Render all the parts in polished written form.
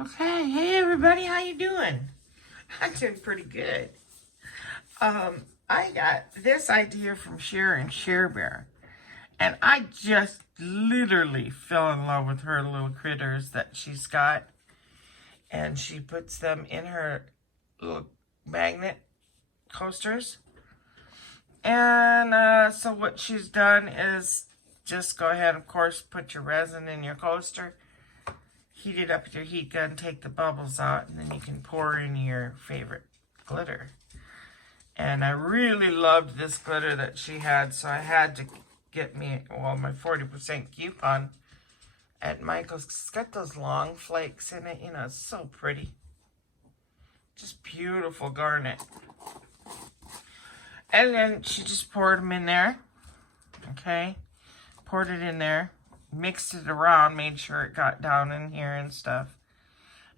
Okay, hey everybody, how you doing? I'm doing pretty good. I got this idea from Sharon Bear, and I just literally fell in love with her little critters that she's got, and she puts them in her little magnet coasters. And so what she's done is just go ahead, of course, put your resin in your coaster, heat it up with your heat gun, take the bubbles out, and then you can pour in your favorite glitter. And I really loved this glitter that she had, so I had to get me, well, my 40% coupon at Michael's. It's got those long flakes in it, you know, it's so pretty. Just beautiful garnet. And then she just poured them in there, okay? Poured it in there, mixed it around, made sure it got down in here and stuff.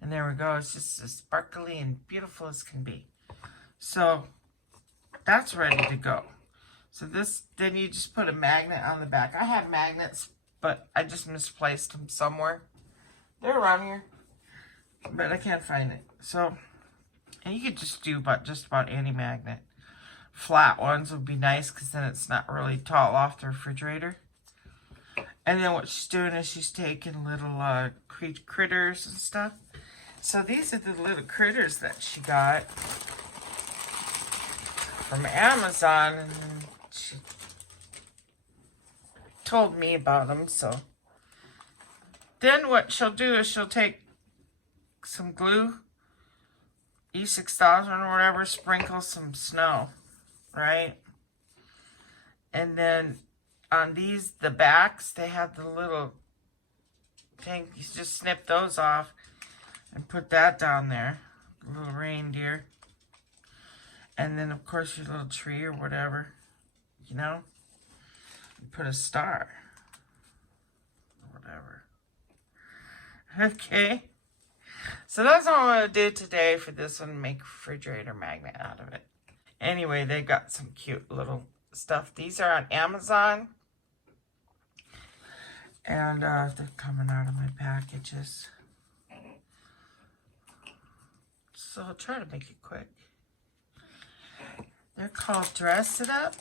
And there we go. It's just as sparkly and beautiful as can be. So that's ready to go. So this, then you just put a magnet on the back. I have magnets, but I just misplaced them somewhere. They're around here, but I can't find it. So, and you could just do just about any magnet. Flat ones would be nice because then it's not really tall off the refrigerator. And then what she's doing is she's taking little critters and stuff. So these are the little critters that she got from Amazon, and she told me about them. So then what she'll do is she'll take some glue, E6000 or whatever, sprinkle some snow, right? And then on these, the backs, they have the little thing. You just snip those off and put that down there. A little reindeer. And then, of course, your little tree or whatever, you know. You put a star. Or whatever. Okay. So that's all I'm going to do today for this one. Make a refrigerator magnet out of it. Anyway, they got some cute little stuff. These are on Amazon. And they're coming out of my packages. So I'll try to make it quick. They're called Dress It Up.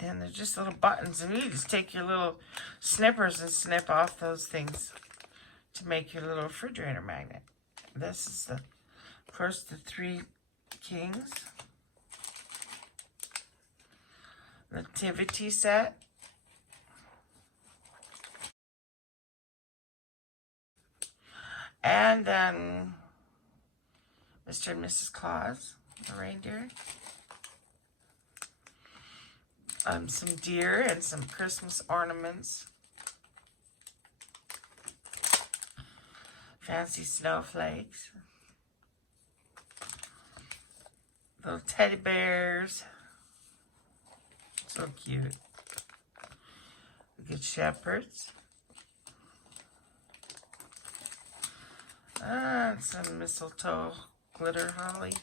And they're just little buttons. And you just take your little snippers and snip off those things to make your little refrigerator magnet. This is the, of course, the 3 kings. Nativity set. And then Mr. and Mrs. Claus, the reindeer. Some deer and some Christmas ornaments. Fancy snowflakes. Little teddy bears. So cute. Good shepherds. Some mistletoe glitter holly.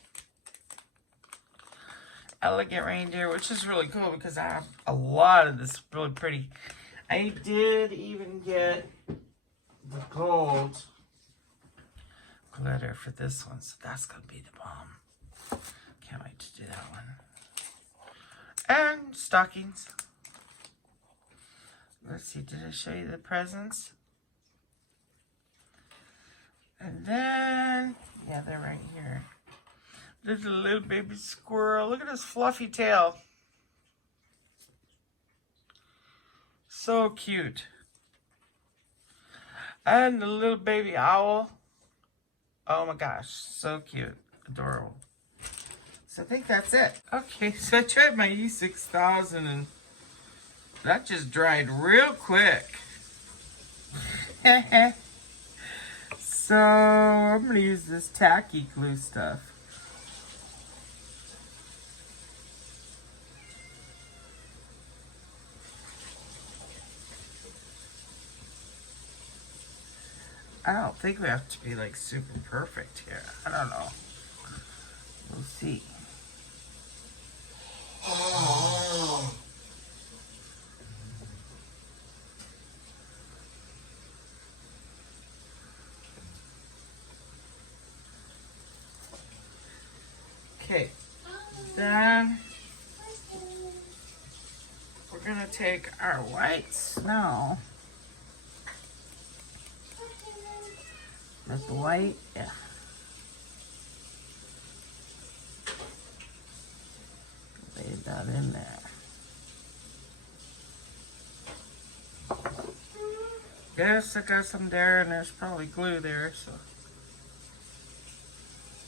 Elegant reindeer, which is really cool because I have a lot of this really pretty. I did even get the gold glitter for this one, so that's going to be the bomb. Can't wait to do that one. And stockings. Let's see, did I show you the presents? And then, yeah, they're right here. There's a little baby squirrel. Look at his fluffy tail. So cute. And the little baby owl. Oh my gosh, so cute. Adorable. So I think that's it. Okay, so I tried my E6000 and that just dried real quick. So I'm going to use this tacky glue stuff. I don't think we have to be like super perfect here. I don't know. We'll see. Okay, then we're gonna take our white snow. That's white, yeah. Lay that in there. Yes, I got some there, and there's probably glue there, so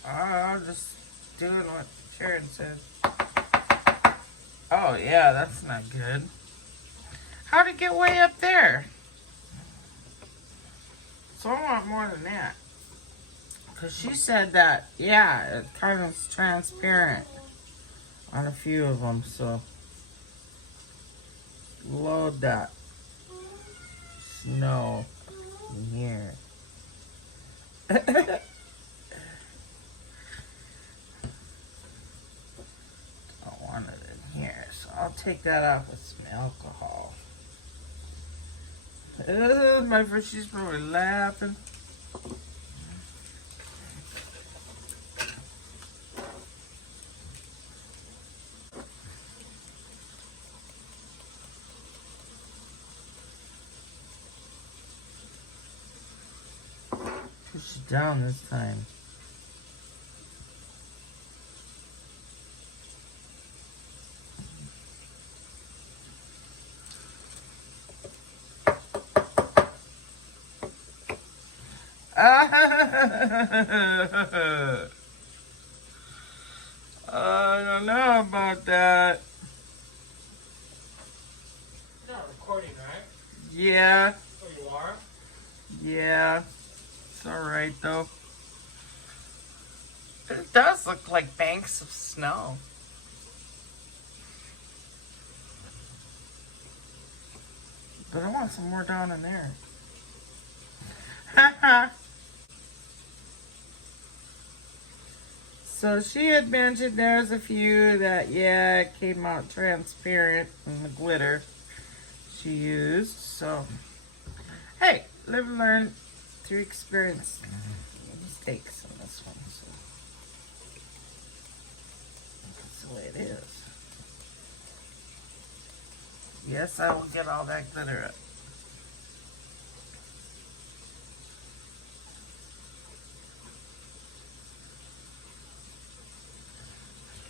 I'm just doing what Sharon says. Oh yeah, that's not good. How'd it get way up there? So I want more than that. Because she said that, yeah, it kind of is transparent on a few of them, so load that snow in here. I want it in here, so I'll take that off with some alcohol. My friend, she's probably laughing. Push it down this time. I don't know about that. You're not recording, right? Yeah. Oh, you are? Yeah. It's alright though. It does look like banks of snow. But I want some more down in there. So she had mentioned there's a few that, yeah, it came out transparent in the glitter she used. So, hey, live and learn through experience. Mistakes on this one. So that's the way it is. Yes, I will get all that glitter up.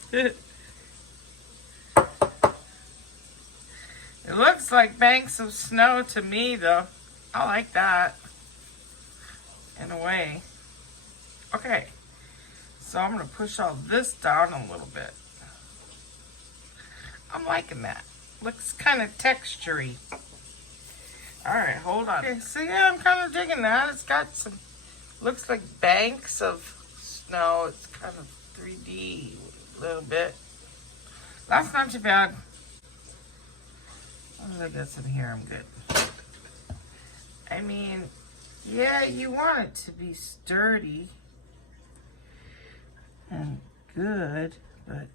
It looks like banks of snow to me, though. I like that. In a way. Okay. So I'm going to push all this down a little bit. I'm liking that. Looks kind of textury. Alright, hold on. Okay, so yeah, I'm kind of digging that. It's got some, looks like banks of snow. It's kind of 3D a little bit. That's not too bad. As long as I get some here, I'm good. I mean, yeah, you want it to be sturdy and good, but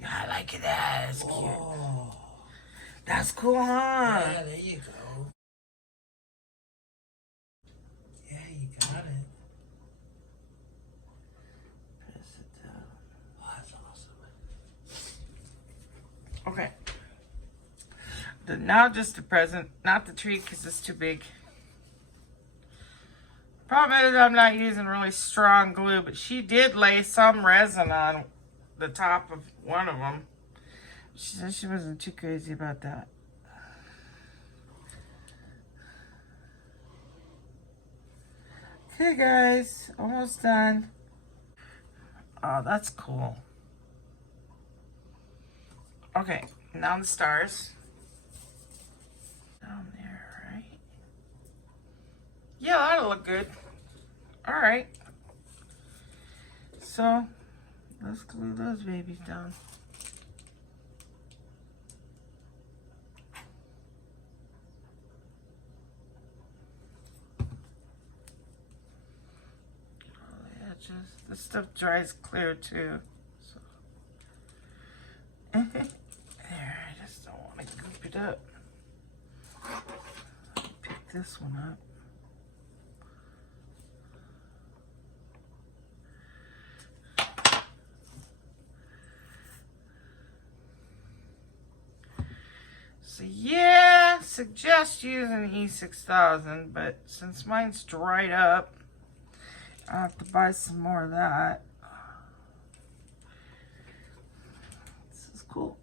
yeah, I like it. That's cute. Oh. That's cool, huh? Yeah, there you go. Yeah, you got it. Press it down. Oh, that's awesome. Okay. Now just the present, not the tree because it's too big. Problem is I'm not using really strong glue, but she did lay some resin on the top of one of them. She said she wasn't too crazy about that. Okay guys, almost done. Oh, that's cool. Okay, now the stars. Down there, right? Yeah, that'll look good. Alright. So, let's glue those babies down. All the edges. This stuff dries clear too. So. There, I just don't want to goop it up. Pick this one up. So yeah, suggest using E6000, but since mine's dried up, I'll have to buy some more of that. This is cool.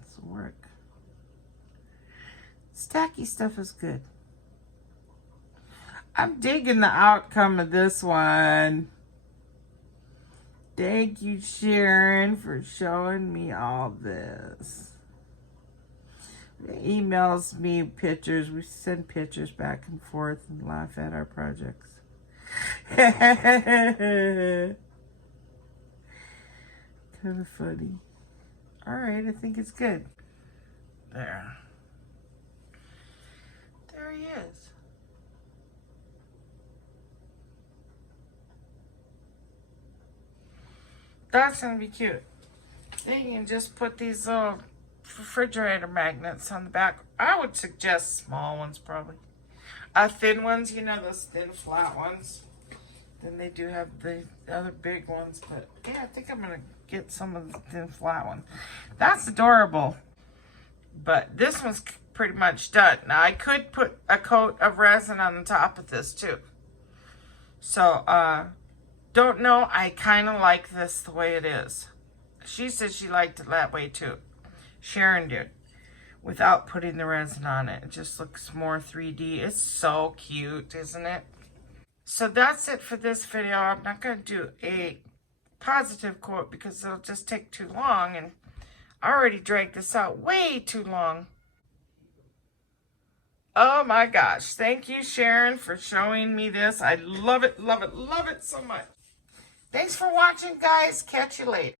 This will work. Stacky stuff is good. I'm digging the outcome of this one. Thank you, Sharon, for showing me all this. Emails me pictures. We send pictures back and forth and laugh at our projects. Kind of funny. Alright, I think it's good. There. There he is. That's going to be cute. Then you can just put these little refrigerator magnets on the back. I would suggest small ones probably. Thin ones, you know, those thin flat ones. Then they do have the other big ones. But yeah, I think I'm going to get some of the thin flat ones. That's adorable. But this one's pretty much done. Now I could put a coat of resin on the top of this too. So, don't know. I kind of like this the way it is. She said she liked it that way too. Sharon did. Without putting the resin on it. It just looks more 3D. It's so cute, isn't it? So that's it for this video. I'm not going to do a positive quote because it'll just take too long. And I already dragged this out way too long. Oh my gosh. Thank you, Sharon, for showing me this. I love it, love it, love it so much. Thanks for watching, guys. Catch you later.